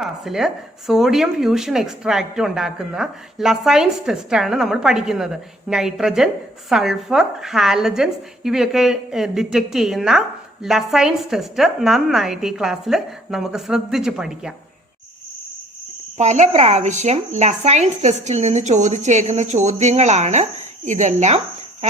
ക്ലാസ്സിൽ sodium fusion extract ഉണ്ടാക്കുന്ന ലസൈൻസ് test ആണ് നമ്മൾ പഠിക്കുന്നത്. നൈട്രജൻ, സൾഫർ, ഹാലജൻസ് ഇവയൊക്കെ ഡിറ്റക്ട് ചെയ്യുന്ന ലസൈൻസ് ടെസ്റ്റ് നന്നായിട്ട് ഈ ക്ലാസ്സിൽ നമുക്ക് ശ്രദ്ധിച്ച് പഠിക്കാം. പല പ്രാവശ്യം ലസൈൻസ് ടെസ്റ്റിൽ നിന്ന് ചോദിച്ചേക്കുന്ന ചോദ്യങ്ങളാണ് ഇതെല്ലാം.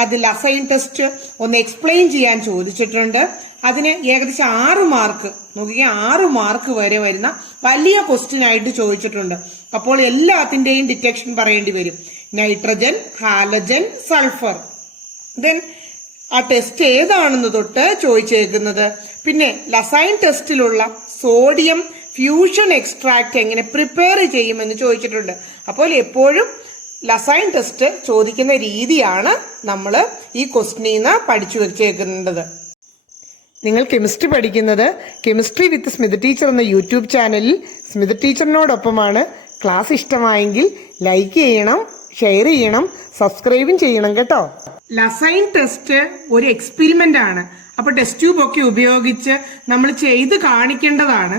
അത് ലസൈൻ ടെസ്റ്റ് ഒന്ന് എക്സ്പ്ലെയിൻ ചെയ്യാൻ ചോദിച്ചിട്ടുണ്ട്. അതിന് ഏകദേശം 6 മാർക്ക്, നോക്കിയാൽ 6 മാർക്ക് വരെ വരുന്ന വലിയ ക്വസ്റ്റ്യൻ ആയിട്ട് ചോദിച്ചിട്ടുണ്ട്. അപ്പോൾ എല്ലാത്തിന്റെയും ഡിറ്റക്ഷൻ പറയേണ്ടി വരും. Nitrogen, halogen, sulphur. ദെൻ ആ ടെസ്റ്റ് ഏതാണെന്ന് തൊട്ട് ചോദിച്ചേക്കുന്നത്. പിന്നെ ലസൈൻ ടെസ്റ്റിലുള്ള സോഡിയം ഫ്യൂഷൻ എക്സ്ട്രാക്ട് എങ്ങനെ പ്രിപ്പയർ ചെയ്യുമെന്ന് ചോദിച്ചിട്ടുണ്ട്. അപ്പോൾ എപ്പോഴും ലസൈൻ ടെസ്റ്റ് ചോദിക്കുന്ന രീതിയാണ് നമ്മൾ ഈ ക്വസ്റ്റ്യനിൽ നിന്ന് പഠിച്ചു വെച്ചേക്കുന്നത്. നിങ്ങൾ കെമിസ്ട്രി പഠിക്കുന്നത് കെമിസ്ട്രി വിത്ത് സ്മിത ടീച്ചർ എന്ന യൂട്യൂബ് ചാനലിൽ സ്മിത ടീച്ചറിനോടൊപ്പമാണ്. ക്ലാസ് ഇഷ്ടമായെങ്കിൽ ലൈക്ക് ചെയ്യണം, ഷെയർ ചെയ്യണം, സബ്സ്ക്രൈബും ചെയ്യണം കേട്ടോ. ലസൈൻ ടെസ്റ്റ് ഒരു എക്സ്പെരിമെന്റ് ആണ്. അപ്പൊ ടെസ്റ്റ് ട്യൂബ് ഒക്കെ ഉപയോഗിച്ച് നമ്മൾ ചെയ്ത് കാണിക്കേണ്ടതാണ്.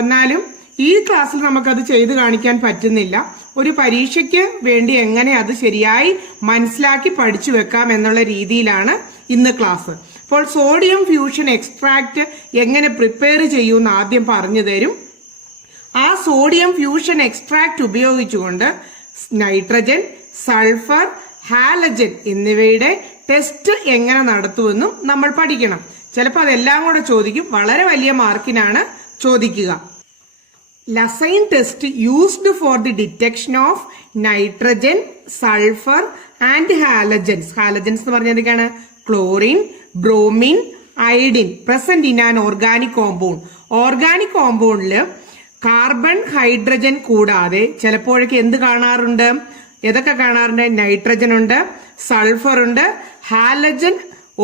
എന്നാലും ഈ ക്ലാസ്സിൽ നമുക്കത് ചെയ്ത് കാണിക്കാൻ പറ്റുന്നില്ല. ഒരു പരീക്ഷയ്ക്ക് വേണ്ടി എങ്ങനെ അത് ശരിയായി മനസ്സിലാക്കി പഠിച്ചു വെക്കാം എന്നുള്ള രീതിയിലാണ് ഇന്ന് ക്ലാസ്. അപ്പോൾ സോഡിയം ഫ്യൂഷൻ എക്സ്ട്രാക്ട് എങ്ങനെ പ്രിപ്പയർ ചെയ്യുമെന്ന് ആദ്യം പറഞ്ഞു തരും. ആ സോഡിയം ഫ്യൂഷൻ എക്സ്ട്രാക്ട് ഉപയോഗിച്ചുകൊണ്ട് നൈട്രജൻ, സൾഫർ, ഹാലജൻ എന്നിവയുടെ ടെസ്റ്റ് എങ്ങനെ നടത്തുമെന്നും നമ്മൾ പഠിക്കണം. ചിലപ്പോൾ അതെല്ലാം കൂടെ ചോദിക്കും. വളരെ വലിയ മാർക്കിനാണ് ചോദിക്കുക. Lassaigne test used for the detection of nitrogen, sulphur and halogens. Halogens എന്ന് പറഞ്ഞാൽ എന്തൊക്കെയാണ്? Chlorine, bromine, iodine present in an organic compound. Organic കോമ്പൗണ്ടില് കാർബൺ, ഹൈഡ്രജൻ കൂടാതെ ചിലപ്പോഴൊക്കെ എന്ത് കാണാറുണ്ട്? ഏതൊക്കെ കാണാറുണ്ട്? നൈട്രജൻ ഉണ്ട്, സൾഫർ ഉണ്ട്, ഹാലജൻ,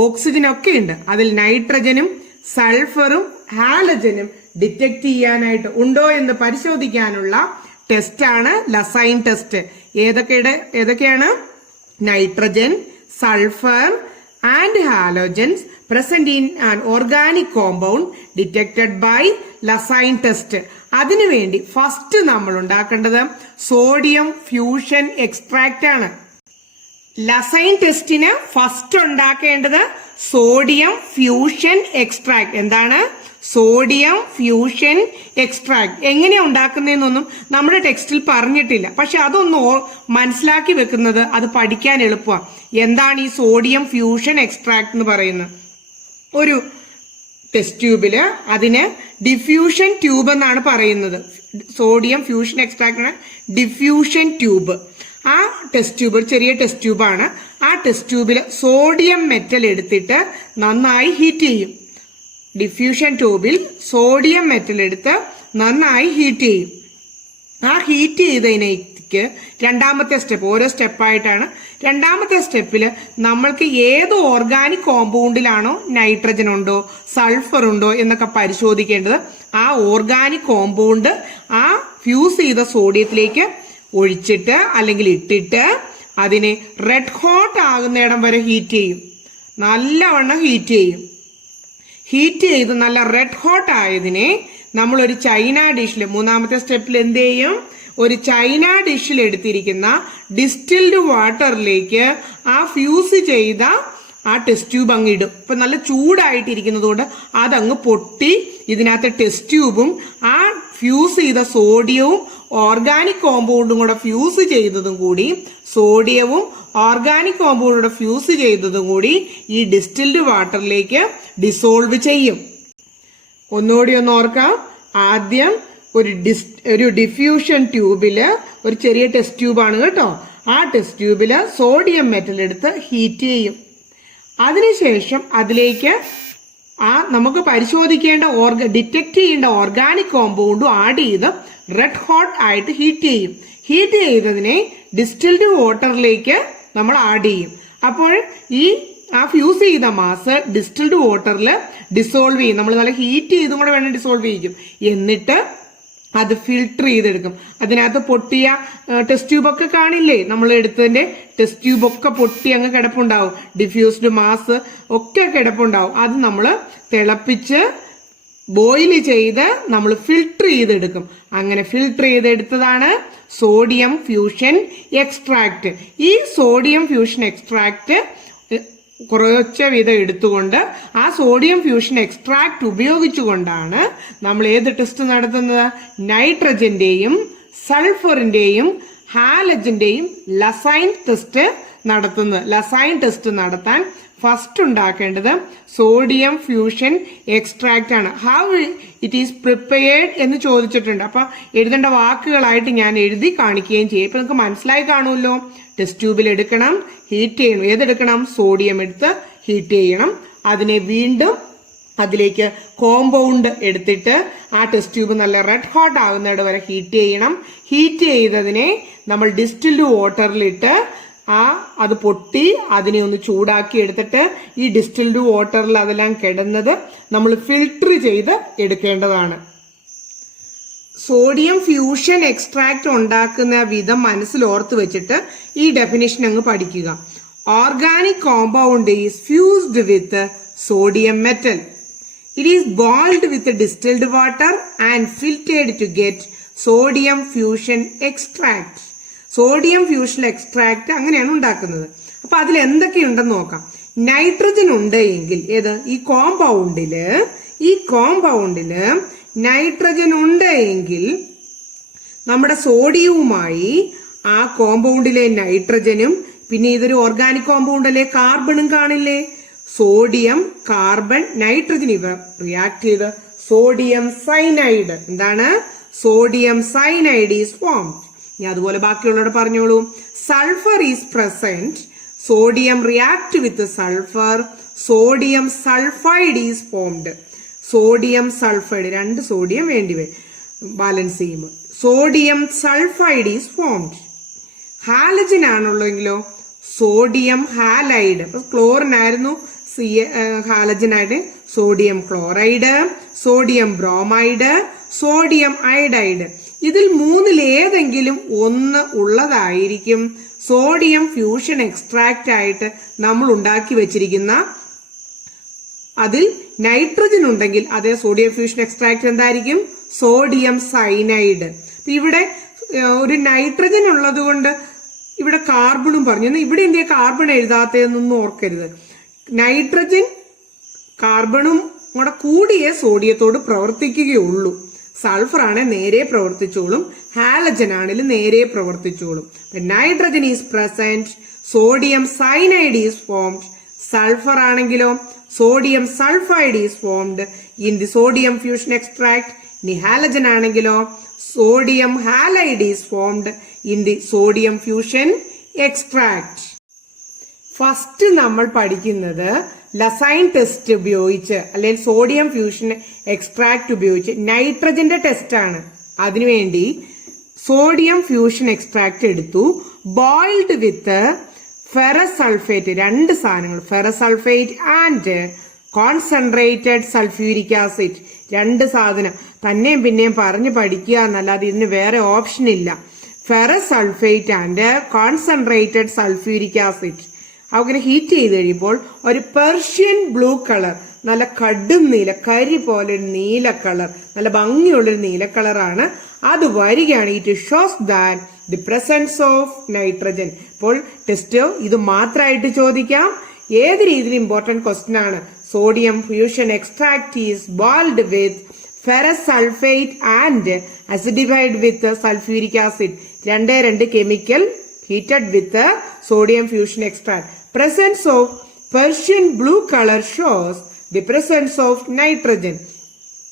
ഓക്സിജൻ ഒക്കെ ഉണ്ട്. അതിൽ നൈട്രജനും സൾഫറും ഹാലജനും ഡിറ്റക്ട് ചെയ്യാനായിട്ട് ഉണ്ടോ എന്ന് പരിശോധിക്കാനുള്ള ടെസ്റ്റാണ് ലസൈൻ ടെസ്റ്റ്. ഏതൊക്കെയാണ്? Nitrogen, sulphur and halogens present in an organic compound detected by Lassaigne test. അതിനുവേണ്ടി ഫസ്റ്റ് നമ്മൾ ഉണ്ടാക്കേണ്ടത് സോഡിയം ഫ്യൂഷൻ എക്സ്ട്രാക്റ്റ് ആണ്. ലസൈൻ ടെസ്റ്റിന് ഫസ്റ്റ് ഉണ്ടാക്കേണ്ടത് സോഡിയം ഫ്യൂഷൻ എക്സ്ട്രാക്ട്. എന്താണ്? Sodium fusion extract. എങ്ങനെയാ ഉണ്ടാക്കുന്നതെന്നൊന്നും നമ്മുടെ ടെക്സ്റ്റിൽ പറഞ്ഞിട്ടില്ല. പക്ഷെ അതൊന്ന് മനസ്സിലാക്കി വെക്കുന്നത് അത് പഠിക്കാൻ എളുപ്പമാണ്. എന്താണ് ഈ സോഡിയം ഫ്യൂഷൻ എക്സ്ട്രാക്ട് എന്ന് പറയുന്നത്? ഒരു ടെസ്റ്റ് ട്യൂബില് അതിന് ഡിഫ്യൂഷൻ ട്യൂബ് എന്നാണ് പറയുന്നത്. Sodium fusion extract diffusion tube. ആ ടെസ്റ്റ് ട്യൂബ് ചെറിയ ടെസ്റ്റ് ട്യൂബാണ്. ആ ടെസ്റ്റ് ട്യൂബിൽ സോഡിയം മെറ്റൽ എടുത്തിട്ട് നന്നായി ഹീറ്റ് ചെയ്യും. ഡിഫ്യൂഷൻ ട്യൂബിൽ സോഡിയം മെറ്റൽ എടുത്ത് നന്നായി ഹീറ്റ് ചെയ്യും. ആ ഹീറ്റ് ചെയ്തതിനേക്ക് രണ്ടാമത്തെ സ്റ്റെപ്പ്, ഓരോ സ്റ്റെപ്പായിട്ടാണ്. രണ്ടാമത്തെ സ്റ്റെപ്പിൽ നമ്മൾക്ക് ഏത് ഓർഗാനിക് കോമ്പൗണ്ടിലാണോ നൈട്രജൻ ഉണ്ടോ, സൾഫർ ഉണ്ടോ എന്നൊക്കെ പരിശോധിക്കേണ്ടത്. ആ ഓർഗാനിക് കോമ്പൗണ്ട് ആ ഫ്യൂസ് ചെയ്ത സോഡിയത്തിലേക്ക് ഒഴിച്ചിട്ട് അല്ലെങ്കിൽ ഇട്ടിട്ട് അതിനെ റെഡ് ഹോട്ട് ആകുന്നിടം വരെ ഹീറ്റ് ചെയ്യും. നല്ലവണ്ണം ഹീറ്റ് ചെയ്യും. ഹീറ്റ് ചെയ്ത് നല്ല റെഡ് ഹോട്ട് ആയതിനെ നമ്മൾ ഒരു ചൈന ഡിഷിൽ, മൂന്നാമത്തെ സ്റ്റെപ്പിൽ എന്ത് ചെയ്യും? ഒരു ചൈന ഡിഷിൽ എടുത്തിരിക്കുന്ന ഡിസ്റ്റിൽഡ് വാട്ടറിലേക്ക് ആ ഫ്യൂസ് ചെയ്ത ആ ടെസ്റ്റ് ട്യൂബ് അങ്ങ് ഇടും. ഇപ്പൊ നല്ല ചൂടായിട്ടിരിക്കുന്നത് കൊണ്ട് അതങ്ങ് പൊട്ടി ഇതിനകത്ത് ടെസ്റ്റ് ട്യൂബും ആ ഫ്യൂസ് ചെയ്ത സോഡിയവും ഓർഗാനിക് കോമ്പൗണ്ടും കൂടെ ഫ്യൂസ് ചെയ്തതും കൂടി, സോഡിയവും ഓർഗാനിക് കോമ്പൗണ്ടും ഫ്യൂസ് ചെയ്തതും കൂടി ഈ ഡിസ്റ്റിൽഡ് വാട്ടറിലേക്ക് ഡിസോൾവ് ചെയ്യും. ഒന്നുകൂടി ഒന്ന് ഓർക്കാം. ആദ്യം ഒരു ഡിഫ്യൂഷൻ ട്യൂബില്, ഒരു ചെറിയ ടെസ്റ്റ് ട്യൂബാണ് കേട്ടോ, ആ ടെസ്റ്റ് ട്യൂബില് സോഡിയം മെറ്റൽ എടുത്ത് ഹീറ്റ് ചെയ്യും. അതിനുശേഷം അതിലേക്ക് നമുക്ക് പരിശോധിക്കേണ്ട ഡിറ്റക്ട് ചെയ്യേണ്ട ഓർഗാനിക് കോമ്പൗണ്ടും ആഡ് ചെയ്ത് റെഡ് ഹോട്ട് ആയിട്ട് ഹീറ്റ് ചെയ്യും. ഹീറ്റ് ചെയ്തതിനെ ഡിസ്റ്റിൽഡ് വാട്ടറിലേക്ക് നമ്മൾ ആഡ് ചെയ്യും. അപ്പോൾ ആ ഫ്യൂസ് ചെയ്ത മാസ് ഡിസ്റ്റിൽഡ് വാട്ടറിൽ ഡിസോൾവ് ചെയ്യും. നമ്മൾ നല്ല ഹീറ്റ് ചെയ്തും കൂടെ വേണം ഡിസോൾവ് ചെയ്യും. എന്നിട്ട് അത് ഫിൽട്ടർ ചെയ്തെടുക്കും. അതിനകത്ത് പൊട്ടിയ ടെസ്റ്റ് ട്യൂബൊക്കെ കാണില്ലേ? നമ്മൾ എടുത്തതിന്റെ ടെസ്റ്റ് ട്യൂബൊക്കെ പൊട്ടി അങ്ങ് കിടപ്പുണ്ടാവും. ഡിഫ്യൂസ്ഡ് മാസ് ഒക്കെ കിടപ്പുണ്ടാവും. അത് നമ്മൾ തിളപ്പിച്ച് ബോയിൽ ചെയ്ത് നമ്മൾ ഫിൽട്ടർ ചെയ്തെടുക്കും. അങ്ങനെ ഫിൽട്ടർ ചെയ്തെടുത്തതാണ് സോഡിയം ഫ്യൂഷൻ എക്സ്ട്രാക്ട്. ഈ സോഡിയം ഫ്യൂഷൻ എക്സ്ട്രാക്ട് കുറച്ച് വീതം എടുത്തുകൊണ്ട് ആ സോഡിയം ഫ്യൂഷൻ എക്സ്ട്രാക്ട് ഉപയോഗിച്ചുകൊണ്ടാണ് നമ്മൾ ഏത് ടെസ്റ്റ് നടത്തുന്നത്? നൈട്രജന്റെയും സൾഫറിന്റെയും ഹാലജന്റെയും ലസൈൻ ടെസ്റ്റ് നടത്തുന്നത്. ലസൈൻ ടെസ്റ്റ് നടത്താൻ ഫസ്റ്റ് ഉണ്ടാക്കേണ്ടത് സോഡിയം ഫ്യൂഷൻ എക്സ്ട്രാക്ട് ആണ്. ഹൗ ഇറ്റ് ഈസ് പ്രിപ്പയർഡ് എന്ന് ചോദിച്ചിട്ടുണ്ട്. അപ്പൊ എഴുതേണ്ട വാക്കുകളായിട്ട് ഞാൻ എഴുതി കാണിക്കുകയും ചെയ്യും. ഇപ്പൊ നിങ്ങൾക്ക് മനസ്സിലായി കാണുമല്ലോ. ടെസ്റ്റ് ട്യൂബിൽ എടുക്കണം, ഹീറ്റ് ചെയ്യണം. ഏതെടുക്കണം? സോഡിയം എടുത്ത് ഹീറ്റ് ചെയ്യണം. അതിനെ വീണ്ടും അതിലേക്ക് കോമ്പൗണ്ട് എടുത്തിട്ട് ആ ടെസ്റ്റ് ട്യൂബ് നല്ല റെഡ് ഹോട്ട് ആകുന്നിട വരെ ഹീറ്റ് ചെയ്യണം. ഹീറ്റ് ചെയ്തതിനെ നമ്മൾ ഡിസ്റ്റിൽഡ് വാട്ടറിലിട്ട് അത് പൊട്ടി അതിനെ ഒന്ന് ചൂടാക്കി എടുത്തിട്ട് ഈ ഡിസ്റ്റിൽഡ് വാട്ടറിൽ അതെല്ലാം കിടന്നത് നമ്മൾ ഫിൽട്ടർ ചെയ്ത് എടുക്കേണ്ടതാണ്. സോഡിയം ഫ്യൂഷൻ എക്സ്ട്രാക്ട് ഉണ്ടാക്കുന്ന വിധം മനസ്സിൽ ഓർത്ത് വെച്ചിട്ട് ഈ ഡെഫിനിഷൻ അങ്ങ് പഠിക്കുക. Organic compound is fused with sodium metal. It is boiled with distilled water and filtered to get sodium fusion extract. Sodium fusion extract അങ്ങനെയാണ് ഉണ്ടാക്കുന്നത്. അപ്പൊ അതിൽ എന്തൊക്കെയുണ്ടെന്ന് നോക്കാം. നൈട്രജൻ ഉണ്ട് എങ്കിൽ ഈ കോമ്പൗണ്ടില് നൈട്രജൻ ഉണ്ട് എങ്കിൽ നമ്മുടെ സോഡിയവുമായി ആ കോമ്പൗണ്ടിലെ നൈട്രജനും, പിന്നെ ഇതൊരു ഓർഗാനിക് കോമ്പൗണ്ട് അല്ലേ, കാർബണും കാണില്ലേ? സോഡിയം കാർബൺ നൈട്രജൻ ഇവ റിയാക്ട് ചെയ്ത് സോഡിയം സൈനൈഡ്, എന്താണ്? Sodium cyanide is formed. ഞാൻ അതുപോലെ ബാക്കിയുള്ളവരോട് പറഞ്ഞോളൂ. Sulphur is present, sodium react with sulphur, sodium sulphide is formed. Sodium sulphide, 2 sodium വേണ്ടിവരും ബാലൻസ് ചെയ്യുമ്പോൾ. Sodium sulphide is formed. Halogen ആണുള്ളെങ്കിലോ സോഡിയം ഹാലൈഡ്. അപ്പൊ ക്ലോറിൻ ആയിരുന്നു ഹാലജൻ ആയിട്ട് sodium chloride, sodium bromide, sodium iodide. ഇതിൽ 3-ൽ ഏതെങ്കിലും ഒന്ന് ഉള്ളതായിരിക്കും സോഡിയം ഫ്യൂഷൻ എക്സ്ട്രാക്ട് ആയിട്ട് നമ്മൾ ഉണ്ടാക്കി വെച്ചിരിക്കുന്ന. അതിൽ നൈട്രജൻ ഉണ്ടെങ്കിൽ അതേ സോഡിയം ഫ്യൂഷൻ എക്സ്ട്രാക്ട് എന്തായിരിക്കും? Sodium cyanide. ഇവിടെ ഒരു നൈട്രജൻ ഉള്ളത് കൊണ്ട് ഇവിടെ കാർബണും പറഞ്ഞു. ഇവിടെ എന്തിനാ കാർബൺ എഴുതാത്തതെന്നൊന്നും ഓർക്കരുത്. നൈട്രജൻ കാർബണും കൂടെ കൂടിയേ സോഡിയത്തോട് പ്രവർത്തിക്കുകയുള്ളൂ. സൾഫർ ആണെ നേരെ പ്രവർത്തിച്ചോളും, ഹാലജൻ ആണെങ്കിലും നേരെ പ്രവർത്തിച്ചോളും. Nitrogen is present, sodium cyanide is formed. Sulphur ആണെങ്കിലോ sodium sulphide is formed in the sodium fusion extract. ഇനി ഹാലജൻ ആണെങ്കിലോ sodium halide is formed in the sodium fusion extract. First നമ്മൾ പഠിക്കുന്നത് ലസൈൻ ടെസ്റ്റ് ഉപയോഗിച്ച് അല്ലെങ്കിൽ സോഡിയം ഫ്യൂഷൻ എക്സ്ട്രാക്ട് ഉപയോഗിച്ച് നൈട്രജന്റെ test ആണ്. അതിനുവേണ്ടി സോഡിയം ഫ്യൂഷൻ എക്സ്ട്രാക്ട് എടുത്തു, ബോയിൽഡ് വിത്ത് ഫെറസ് സൾഫേറ്റ്, 2 സാധനങ്ങൾ, ferrous sulphate and concentrated sulphuric acid. 2 സാധനം തന്നെയും പിന്നെയും പറഞ്ഞ് പഠിക്കുക എന്നല്ലാതെ ഇതിന് വേറെ ഓപ്ഷൻ ഇല്ല. Ferrous sulphate and concentrated sulphuric acid. അങ്ങനെ ഹീറ്റ് ചെയ്ത് കഴിയുമ്പോൾ ഒരു പെർഷ്യൻ ബ്ലൂ കളർ, നല്ല കടും നീല, കരി പോലെ ഒരു നീല കളർ, നല്ല ഭംഗിയുള്ളൊരു നീല കളറാണ് അത് വരികയാണ്. It shows that the presence of nitrogen. ഇപ്പോൾ ടെസ്റ്റ് ഇത് മാത്രമായിട്ട് ചോദിക്കാം. ഏത് രീതിയിൽ ഇമ്പോർട്ടന്റ് ക്വസ്റ്റ്യൻ ആണ്. Sodium fusion extract is boiled with ferrous sulphate and acidified with sulphuric acid. 2 chemical heated with the sodium fusion extract. Presence of Persian blue color shows the presence of nitrogen.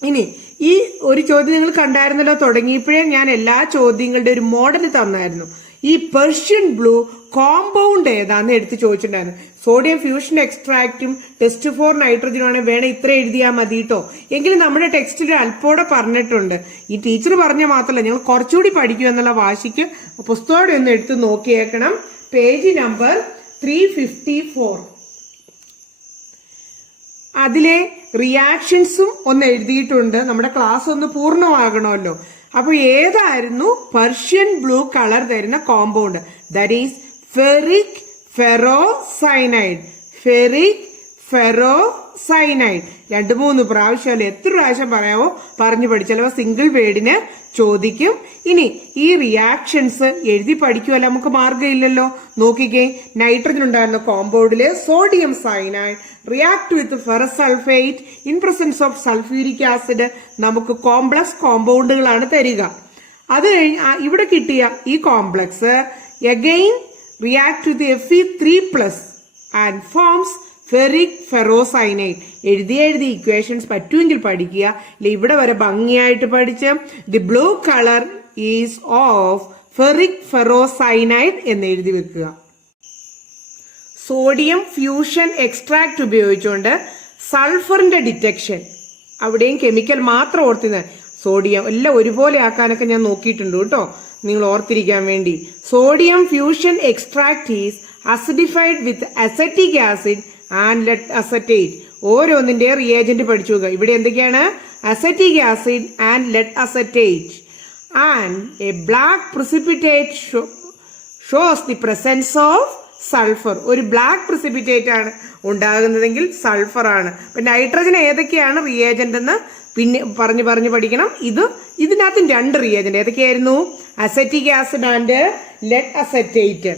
ഇനി ഈ ഒരു ചോദ്യം നിങ്ങൾ കണ്ടായിരുന്നല്ലോ, തുടങ്ങിയപ്പോഴേ ഞാൻ എല്ലാ ചോദ്യങ്ങളുടെ ഒരു മോഡൽ തന്നായിരുന്നു. ഈ പെർഷ്യൻ ബ്ലൂ കോമ്പൗണ്ട് ഏതാന്ന് എടുത്ത് ചോദിച്ചിട്ടുണ്ടായിരുന്നു. സോഡിയം ഫ്യൂഷൻ എക്സ്ട്രാക്റ്റും ടെസ്റ്റ് ഫോർ നൈട്രജനും ആണ്, വേണം ഇത്ര എഴുതിയാൽ മതി കേട്ടോ. എങ്കിലും നമ്മുടെ ടെക്സ്റ്റിൽ അല്പോടെ പറഞ്ഞിട്ടുണ്ട്. ഈ ടീച്ചർ പറഞ്ഞ മാത്രമല്ല, ഞങ്ങൾ കുറച്ചുകൂടി പഠിക്കും എന്നുള്ള വാശിക്ക് പുസ്തകത്തോടെ ഒന്ന് എടുത്ത് നോക്കിയേക്കണം. Page number 354. അതിലെ റിയാക്ഷൻസും ഒന്ന് എഴുതിയിട്ടുണ്ട്. നമ്മുടെ ക്ലാസ് ഒന്ന് പൂർണ്ണമാകണമല്ലോ. അപ്പൊ ഏതായിരുന്നു പെർഷ്യൻ ബ്ലൂ കളർ തരുന്ന compound? That is ferric ferrocyanide. Ferric ferrocyanide. 2-3 പ്രാവശ്യം എത്ര പ്രാവശ്യം പറയാവോ പറഞ്ഞു പഠിച്ചാലോ സിംഗിൾ വേർഡിന് ചോദിക്കും. ഇനി ഈ റിയാക്ഷൻസ് എഴുതി പഠിക്കുമല്ലോ, നമുക്ക് മാർഗ്ഗമില്ലല്ലോ. നോക്കിക്കേ, നൈട്രജൻ ഉണ്ടായിരുന്ന കോമ്പൗണ്ടില് sodium cyanide react with ferrous sulphate in presence of sulphuric acid നമുക്ക് കോംപ്ലക്സ് കോമ്പൗണ്ടുകളാണ് തരിക. അത് കഴിഞ്ഞ് ഇവിടെ കിട്ടിയ ഈ complex again react with Fe3+ and forms ferric ferrocyanide. എഴുതി ഇക്വേഷൻസ് പറ്റുമെങ്കിൽ പഠിക്കുക. ഇവിടെ വരെ ഭംഗിയായിട്ട് പഠിച്ച് the blue colour is of ferric ferrocyanide എന്ന് എഴുതി വെക്കുക. സോഡിയം ഫ്യൂഷൻ എക്സ്ട്രാക്ട് ഉപയോഗിച്ചുകൊണ്ട് സൾഫറിന്റെ ഡിറ്റക്ഷൻ, അവിടെയും കെമിക്കൽ മാത്രം ഓർത്തിരുന്നത്, സോഡിയം എല്ലാം ഒരുപോലെ ആക്കാനൊക്കെ ഞാൻ നോക്കിയിട്ടുണ്ട് കേട്ടോ, നിങ്ങൾ ഓർത്തിരിക്കാൻ വേണ്ടി. Sodium fusion extract is acidified with acetic acid and lead acetate. ഓരോന്നിന്റെ റിയേജന്റ് പഠിച്ചു നോക്കുക. ഇവിടെ എന്തൊക്കെയാണ്? Acetic acid and lead acetate. And a black precipitate shows the presence of sulphur. ഒരു ബ്ലാക്ക് precipitate ആണ് ഉണ്ടാകുന്നതെങ്കിൽ സൾഫർ ആണ്. അപ്പൊ നൈട്രജൻ ഏതൊക്കെയാണ് റിയേജന്റ് എന്ന് പിന്നെ പറഞ്ഞു പഠിക്കണം. ഇതിനകത്ത് 2 റിയേജന്റ് ഏതൊക്കെയായിരുന്നു? Acetic acid and lead acetate.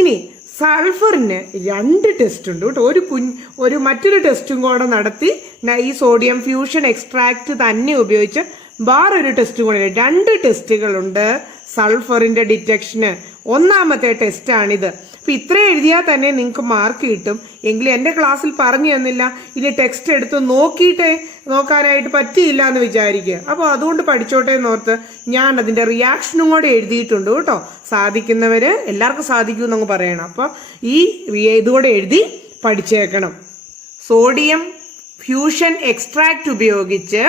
ഇനി സൾഫറിന് 2 ടെസ്റ്റ് ഉണ്ട് കേട്ടോ. ഒരു മറ്റൊരു ടെസ്റ്റും കൂടെ നടത്തി ഈ സോഡിയം ഫ്യൂഷൻ എക്സ്ട്രാക്ട് തന്നെ ഉപയോഗിച്ച് വേറൊരു ടെസ്റ്റ് കൂടെ 2 ടെസ്റ്റുകളുണ്ട് സൾഫറിന്റെ ഡിറ്റക്ഷന്. 1ാമത്തെ ടെസ്റ്റാണിത്. അപ്പൊ ഇത്ര എഴുതിയാൽ തന്നെ നിങ്ങൾക്ക് മാർക്ക് കിട്ടും. എങ്കിലും എന്റെ ക്ലാസ്സിൽ പറഞ്ഞു തന്നില്ല, ഇനി ടെക്സ്റ്റ് എടുത്ത് നോക്കാനായിട്ട് പറ്റിയില്ല എന്ന് വിചാരിക്കുക. അപ്പൊ അതുകൊണ്ട് പഠിച്ചോട്ടെ എന്നോർത്ത് ഞാൻ അതിന്റെ റിയാക്ഷനും കൂടെ എഴുതിയിട്ടുണ്ട് കേട്ടോ. സാധിക്കുന്നവര് എല്ലാവർക്കും സാധിക്കും എന്നങ്ങ് പറയണം. അപ്പൊ ഇതുകൂടെ എഴുതി പഠിച്ചേക്കണം. സോഡിയം ഫ്യൂഷൻ എക്സ്ട്രാക്ട് ഉപയോഗിച്ച്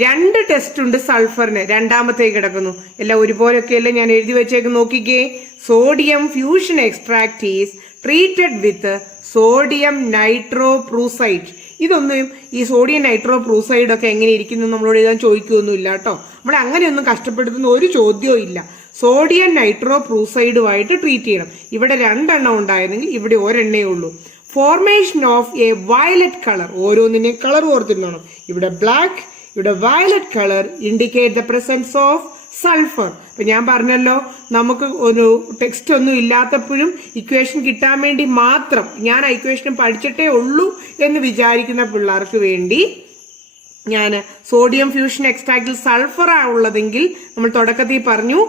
2 ടെസ്റ്റ് ഉണ്ട് സൾഫറിന്. 2ാമത്തേക്ക് കിടക്കുന്നു. എല്ലാം ഒരുപോലൊക്കെയല്ലേ ഞാൻ എഴുതി വെച്ചേക്ക്. നോക്കിക്കേ, sodium fusion extract is treated with sodium നൈട്രോപ്രൂസൈഡ്. ഇതൊന്നും ഈ സോഡിയം നൈട്രോപ്രൂസൈഡ് ഒക്കെ എങ്ങനെ ഇരിക്കുന്നു നമ്മളോട് എഴുതാൻ ചോദിക്കുകയൊന്നുമില്ല കേട്ടോ. നമ്മളെ അങ്ങനെയൊന്നും കഷ്ടപ്പെടുത്തുന്ന ഒരു ചോദ്യവും ഇല്ല. സോഡിയം നൈട്രോപ്രൂസൈഡുമായിട്ട് ട്രീറ്റ് ചെയ്യണം. ഇവിടെ 2 എണ്ണം ഉണ്ടായിരുന്നെങ്കിൽ ഇവിടെ 1 എണ്ണേ ഉള്ളൂ. Formation of a violet colour. ഓരോന്നിനെയും കളർ ഓർത്തിരുന്നോണം. ഇവിടെ ബ്ലാക്ക്, ഇവിടെ violet colour indicate the presence of sulphur. അപ്പൊ ഞാൻ പറഞ്ഞല്ലോ, നമുക്ക് ഒരു ടെക്സ്റ്റ് ഒന്നും ഇല്ലാത്തപ്പോഴും ഇക്വേഷൻ കിട്ടാൻ വേണ്ടി മാത്രം ഞാൻ ആ ഇക്വേഷൻ പഠിച്ചിട്ടേ ഉള്ളൂ എന്ന് വിചാരിക്കുന്ന പിള്ളേർക്ക് വേണ്ടി ഞാൻ സോഡിയം ഫ്യൂഷൻ എക്സ്ട്രാക്റ്റിൽ സൾഫർ ഉള്ളതെങ്കിൽ നമ്മൾ തുടക്കത്തിൽ പറഞ്ഞു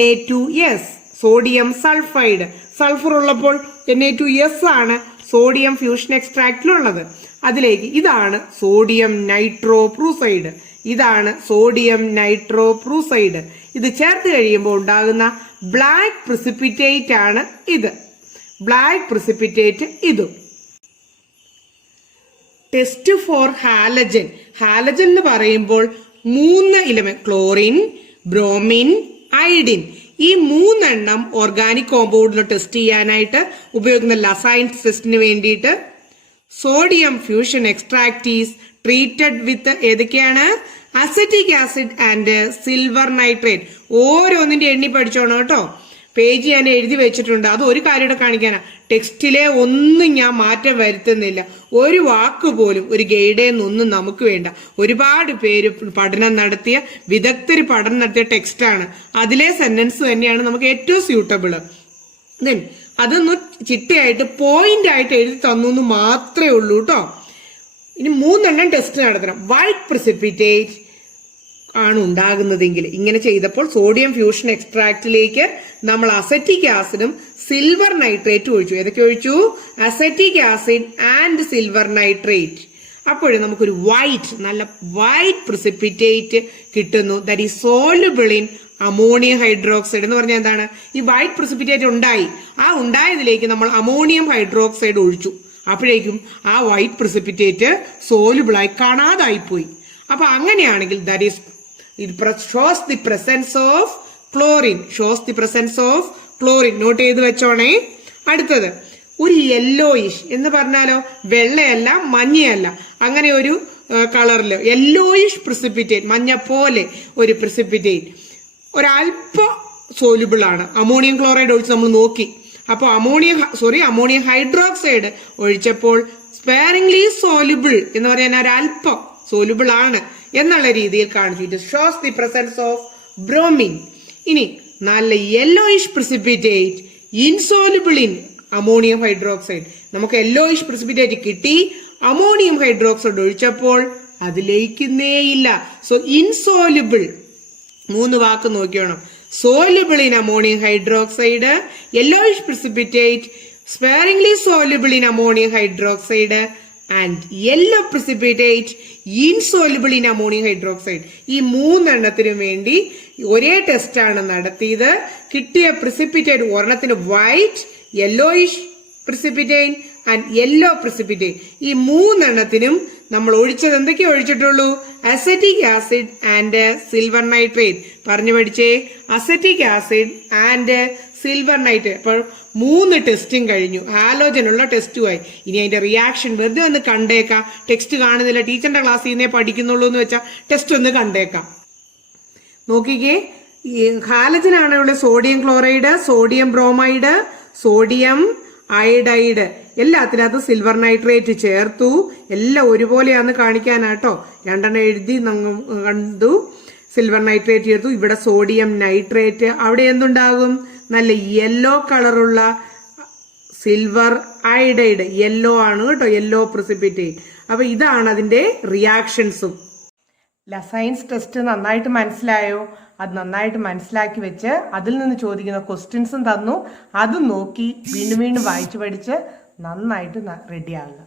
Na2S, സോഡിയം സൾഫൈഡ്. സൾഫർ ഉള്ളപ്പോൾ Na2S ആണ് സോഡിയം ഫ്യൂഷൻ എക്സ്ട്രാക്റ്റിലുള്ളത്. അതിലേക്ക് ഇതാണ് സോഡിയം നൈട്രോപ്രൂസൈഡ്. ഇത് ചേർത്ത് കഴിയുമ്പോൾ ഉണ്ടാകുന്ന ബ്ലാക്ക് precipitate ആണ് ഇത്. ബ്ലാക്ക് precipitate ഇതും. Test for halogen. ഹാലജൻ എന്ന് പറയുമ്പോൾ 3 എലിമെന്റ്, ക്ലോറിൻ, ബ്രോമിൻ, അയഡിൻ, ഈ 3 എണ്ണം ഓർഗാനിക് കോമ്പൗണ്ടിൽ ടെസ്റ്റ് ചെയ്യാനായിട്ട് ഉപയോഗിക്കുന്ന ലസൈൻസ് ടെസ്റ്റിന് വേണ്ടിയിട്ട് sodium fusion extract is treated with ഏതൊക്കെയാണ്? Acetic acid and silver nitrate. ഓരോന്നിന്റെ എണ്ണി പഠിച്ചോണം കേട്ടോ. പേജ് ഞാൻ എഴുതി വെച്ചിട്ടുണ്ട്. അത് ഒരു കാര്യം കാണിക്കാനാ. ടെക്സ്റ്റിലെ ഒന്നും ഞാൻ മാറ്റം വരുത്തുന്നില്ല. ഒരു വാക്ക് പോലും ഒരു ഗൈഡേന്നൊന്നും നമുക്ക് വേണ്ട. ഒരുപാട് പേര് വിദഗ്ധർ പഠനം നടത്തിയ ടെക്സ്റ്റാണ്. അതിലെ സെന്റൻസ് തന്നെയാണ് നമുക്ക് ഏറ്റവും സ്യൂട്ടബിൾ. ദെൻ അതൊന്ന് ചിട്ടയായിട്ട് പോയിന്റ് ആയിട്ട് എഴുതി തന്നു മാത്രമേ ഉള്ളൂ കേട്ടോ. ഇനി 3 എണ്ണം ടെസ്റ്റ് നടത്തണം. വൈറ്റ് precipitate ആണ് ഉണ്ടാകുന്നതെങ്കിൽ ഇങ്ങനെ ചെയ്തപ്പോൾ സോഡിയം ഫ്യൂഷൻ എക്സ്ട്രാക്റ്റിലേക്ക് നമ്മൾ അസറ്റിക് ആസിഡും സിൽവർ നൈട്രേറ്റും ഒഴിച്ചു. ഏതൊക്കെ ഒഴിച്ചു? Acetic acid and silver nitrate. അപ്പോഴും നമുക്കൊരു നല്ല വൈറ്റ് precipitate കിട്ടുന്നു. That is soluble in ammonium hydroxide. എന്ന് പറഞ്ഞാൽ എന്താണ്? ഈ വൈറ്റ് precipitate ഉണ്ടായതിലേക്ക് നമ്മൾ അമോണിയം ഹൈഡ്രോക്സൈഡ് ഒഴിച്ചു. അപ്പോഴേക്കും ആ വൈറ്റ് precipitate സോലുബിളായി കാണാതായിപ്പോയി. അപ്പൊ അങ്ങനെയാണെങ്കിൽ that is shows the presence of chlorine. Note ചെയ്ത് വെച്ചോണേ. അടുത്തത് ഒരു യെല്ലോയിഷ് എന്ന് പറഞ്ഞാലോ, വെള്ളയല്ല മഞ്ഞയല്ല, അങ്ങനെ ഒരു കളറില് യെല്ലോയിഷ് precipitate, മഞ്ഞ പോലെ ഒരു precipitate, ഒരല്പ സോലുബിൾ ആണ്. അമോണിയം ക്ലോറൈഡ് ഒഴിച്ച് നമ്മൾ നോക്കി. അപ്പോൾ അമോണിയം ഹൈഡ്രോക്സൈഡ് ഒഴിച്ചപ്പോൾ സ്പെയറിംഗ്ലി സോലുബിൾ എന്ന് പറയാൻ ഒരല്പം സോലുബിൾ ആണ് എന്നുള്ള രീതിയിൽ കാണിച്ചു. It shows the presence of bromine. ഇനി നല്ല yellowish precipitate insoluble in ammonium hydroxide. നമുക്ക് യെല്ലോയിഷ് precipitate കിട്ടി. അമോണിയം ഹൈഡ്രോക്സൈഡ് ഒഴിച്ചപ്പോൾ അത് ലയിക്കുന്നേയില്ല. സോ ഇൻസോലുബിൾ 3 വാക്ക് നോക്കിയോണം. soluble in ammonium hydroxide, yellowish precipitate, sparingly soluble in ammonium hydroxide, and yellow precipitate, insoluble in ammonium hydroxide. ഈ 3 എണ്ണത്തിനും വേണ്ടി ഒരേ ടെസ്റ്റ് ആണ് നടത്തിയത്. കിട്ടിയ precipitate ഒരെണ്ണത്തിന് white, yellowish precipitate and yellow precipitate. ഈ 3 എണ്ണത്തിനും നമ്മൾ ഒഴിച്ചത് എന്തൊക്കെയാ ഒഴിച്ചിട്ടുള്ളൂ? Acetic acid and silver nitrate. പറഞ്ഞു പഠിച്ചേ, acetic acid and silver nitrate. അപ്പോൾ 3 ടെസ്റ്റും കഴിഞ്ഞു. ഹാലോജനുള്ള ടെസ്റ്റുമായി. ഇനി അതിന്റെ റിയാക്ഷൻ വെറുതെ ഒന്ന് കണ്ടേക്കാം. ടെക്സ്റ്റ് കാണുന്നില്ല, ടീച്ചറിന്റെ ക്ലാസ്സിൽ നിന്നേ പഠിക്കുന്നുള്ളൂ എന്ന് വെച്ചാൽ ടെസ്റ്റ് ഒന്ന് കണ്ടേക്കാം. നോക്കിക്കേ, ഹാലജൻ ആണ് ഇവിടെ sodium chloride, sodium bromide, sodium iodide, എല്ലാത്തിനകത്ത് സിൽവർ നൈട്രേറ്റ് ചേർത്തു. എല്ലാം ഒരുപോലെയാന്ന് കാണിക്കാനാട്ടോ. 2 എഴുതി കണ്ടു. സിൽവർ നൈട്രേറ്റ് ചേർത്തു. ഇവിടെ സോഡിയം നൈട്രേറ്റ്. അവിടെ എന്തുണ്ടാകും? നല്ല യെല്ലോ കളറുള്ള സിൽവർ അയഡൈഡ്. യെല്ലോ ആണ് കേട്ടോ, യെല്ലോ precipitate. അപ്പൊ ഇതാണ് അതിന്റെ റിയാക്ഷൻസും. ലസൈൻസ് ടെസ്റ്റ് നന്നായിട്ട് മനസ്സിലായോ? അത് നന്നായിട്ട് മനസ്സിലാക്കി വെച്ച് അതിൽ നിന്ന് ചോദിക്കുന്ന ക്വസ്റ്റ്യൻസും തന്നു. അതും നോക്കി വീണ്ടും വീണ്ടും വായിച്ചു പഠിച്ച് നന്നായിട്ട് റെഡി ആകുക.